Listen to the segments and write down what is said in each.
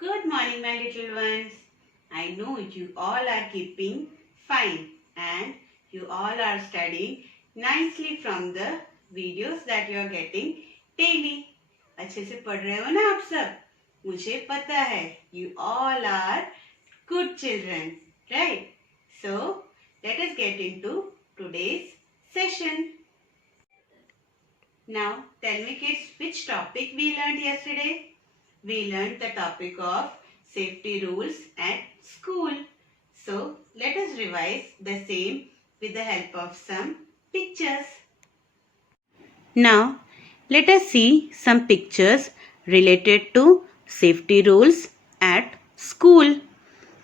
Good morning, my little ones. I know you all are keeping fine and you all are studying nicely from the videos that you are getting daily. अच्छे से पढ़ रहे हो ना आप सब? मुझे पता है. You all are good children, right? So, let us get into today's session. Now, tell me kids, which topic we learned yesterday? We learned the topic of safety rules at school. So, let us revise the same with the help of some pictures. Now, let us see some pictures related to safety rules at school.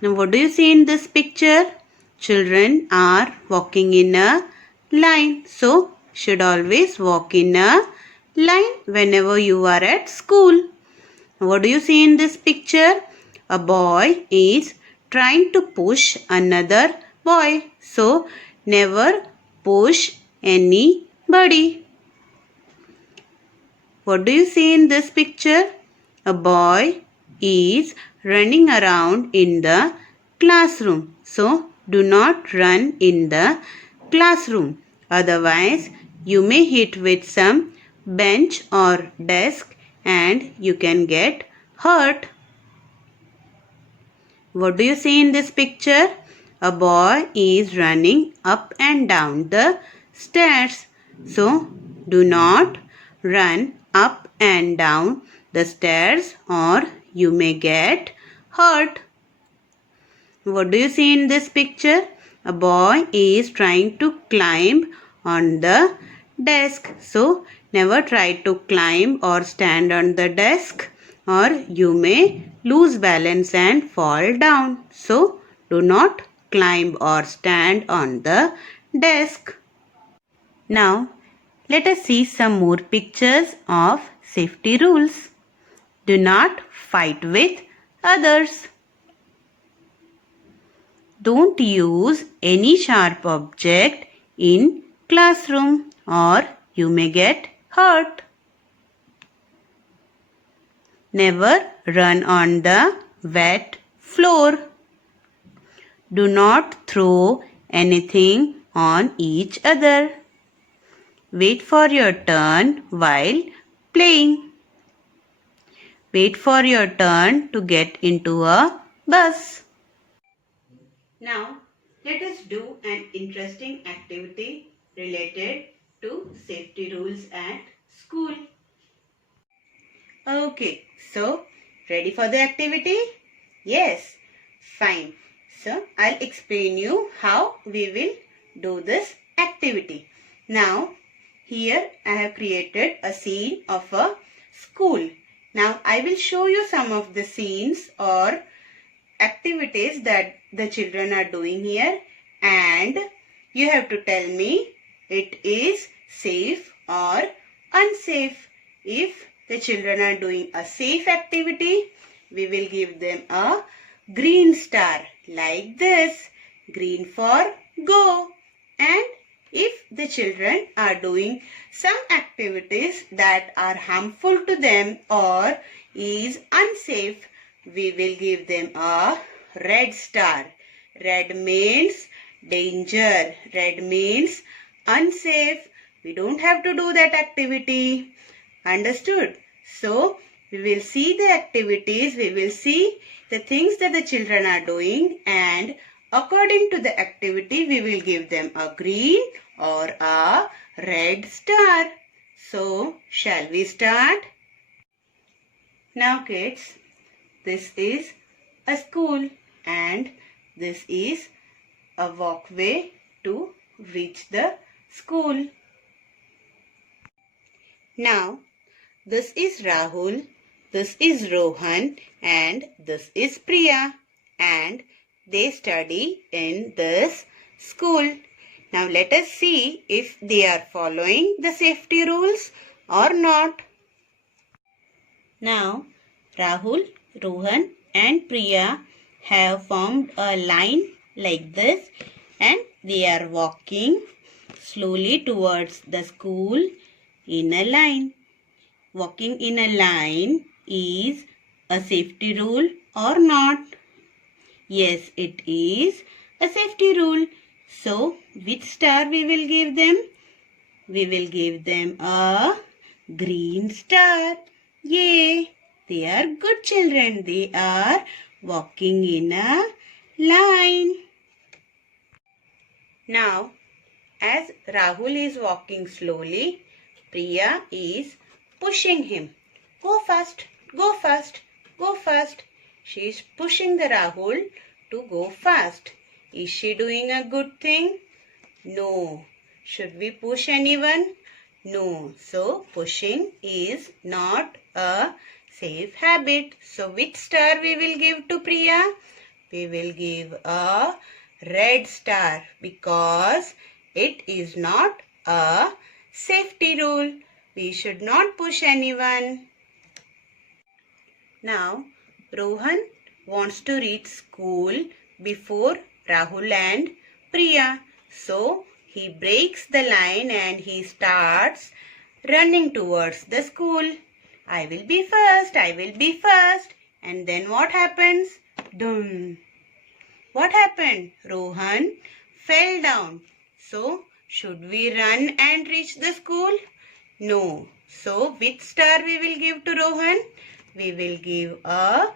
Now, what do you see in this picture? Children are walking in a line. So, should always walk in a line whenever you are at school. What do you see in this picture? A boy is trying to push another boy. So, never push anybody. What do you see in this picture? A boy is running around in the classroom. So, do not run in the classroom. Otherwise, you may hit with some bench or desk and you can get hurt. What do you see in this picture? A boy is running up and down the stairs. So, do not run up and down the stairs or you may get hurt. What do you see in this picture? A boy is trying to climb on the desk. So, never try to climb or stand on the desk or you may lose balance and fall down. So, do not climb or stand on the desk. Now, let us see some more pictures of safety rules. Do not fight with others. Don't use any sharp object in classroom or you may get hurt. Never run on the wet floor. Do not throw anything on each other. Wait for your turn while playing. Wait for your turn to get into a bus. Now, let us do an interesting activity related to safety rules at school. Okay, so ready for the activity? Yes, fine. So, I'll explain you how we will do this activity. Now, here I have created a scene of a school. Now, I will show you some of the scenes or activities that the children are doing here and you have to tell me it is safe or unsafe. If the children are doing a safe activity, we will give them a green star like this. Green for go. And if the children are doing some activities that are harmful to them or is unsafe, we will give them a red star. Red means danger. Red means unsafe. We don't have to do that activity. Understood? So, we will see the activities. We will see the things that the children are doing and according to the activity, we will give them a green or a red star. So, shall we start? Now kids, this is a school and this is a walkway to reach the school. Now, this is Rahul, this is Rohan and this is Priya and they study in this school. Now, let us see if they are following the safety rules or not. Now, Rahul, Rohan and Priya have formed a line like this and they are walking slowly towards the school in a line. Walking in a line is a safety rule or not? Yes, it is a safety rule. So, which star we will give them? We will give them a green star. Yay! They are good children. They are walking in a line. Now, as Rahul is walking slowly, Priya is pushing him. Go fast, go fast, go fast. She is pushing the Rahul to go fast. Is she doing a good thing? No. Should we push anyone? No. So, pushing is not a safe habit. So, which star we will give to Priya? We will give a red star because it is not a safety rule. We should not push anyone. Now, Rohan wants to reach school before Rahul and Priya. So, he breaks the line and he starts running towards the school. I will be first, I will be first. And then what happens? Dum. What happened? Rohan fell down. So, should we run and reach the school? No. So, which star we will give to Rohan? We will give a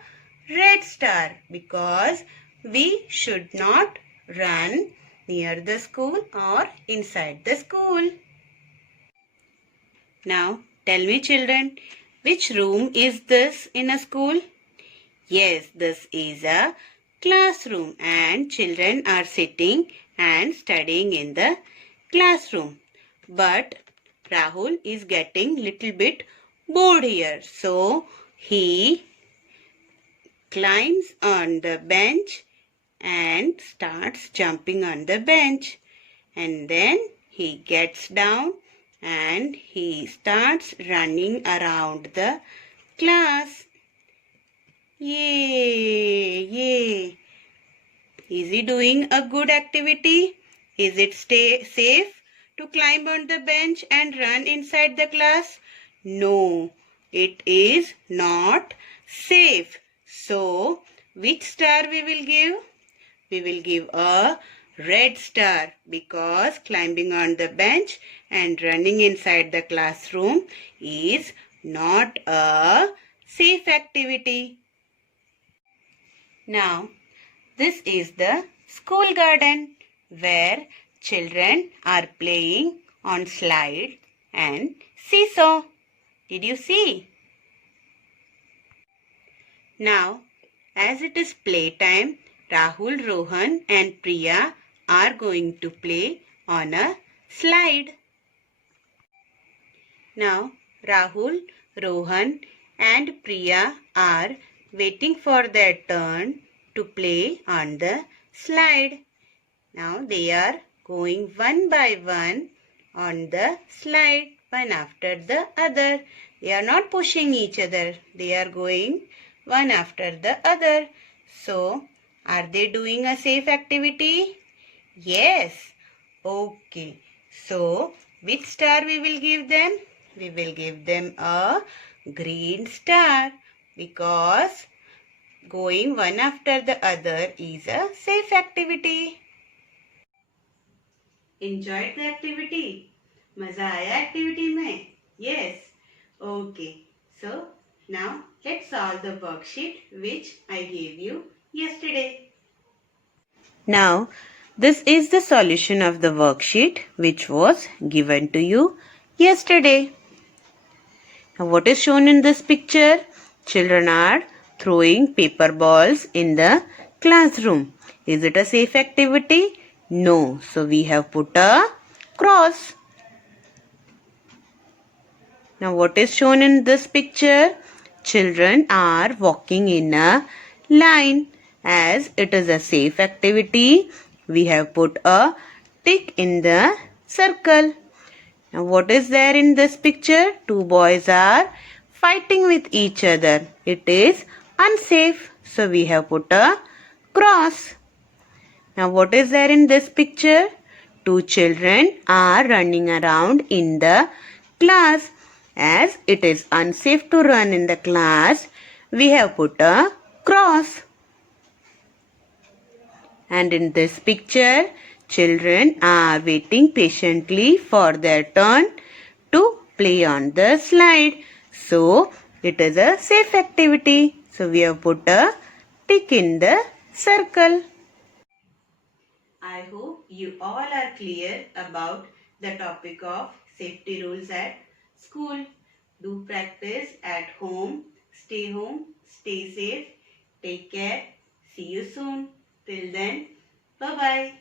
red star because we should not run near the school or inside the school. Now, tell me children, which room is this in a school? Yes, this is a classroom and children are sitting and studying in the classroom. But Rahul is getting little bit bored here. So, he climbs on the bench and starts jumping on the bench. And then he gets down and he starts running around the class. Yay! Yay! Is he doing a good activity? Is it safe to climb on the bench and run inside the class? No, it is not safe. So, which star we will give? We will give a red star because climbing on the bench and running inside the classroom is not a safe activity. Now, this is the school garden where children are playing on slide and seesaw. Did you see? Now, as it is playtime, Rahul, Rohan and Priya are going to play on a slide. Now, Rahul, Rohan and Priya are waiting for their turn to play on the slide. Now, they are going one by one on the slide, one after the other. They are not pushing each other. They are going one after the other. So, are they doing a safe activity? Yes. Okay. So, which star we will give them? We will give them a green star because going one after the other is a safe activity. Enjoyed the activity? मजा आया activity में? Yes. Okay. So, now let's solve the worksheet which I gave you yesterday. Now, this is the solution of the worksheet which was given to you yesterday. Now, what is shown in this picture? Children are throwing paper balls in the classroom. Is it a safe activity? No. So, we have put a cross. Now, what is shown in this picture? Children are walking in a line. As it is a safe activity, we have put a tick in the circle. Now, what is there in this picture? Two boys are fighting with each other. It is unsafe. So, we have put a cross. Now, what is there in this picture? Two children are running around in the class. As it is unsafe to run in the class, we have put a cross. And in this picture, children are waiting patiently for their turn to play on the slide. So, it is a safe activity. So, we have put a tick in the circle. I hope you all are clear about the topic of safety rules at school. Do practice at home. Stay stay safe, take care. See you soon. Till then, bye-bye.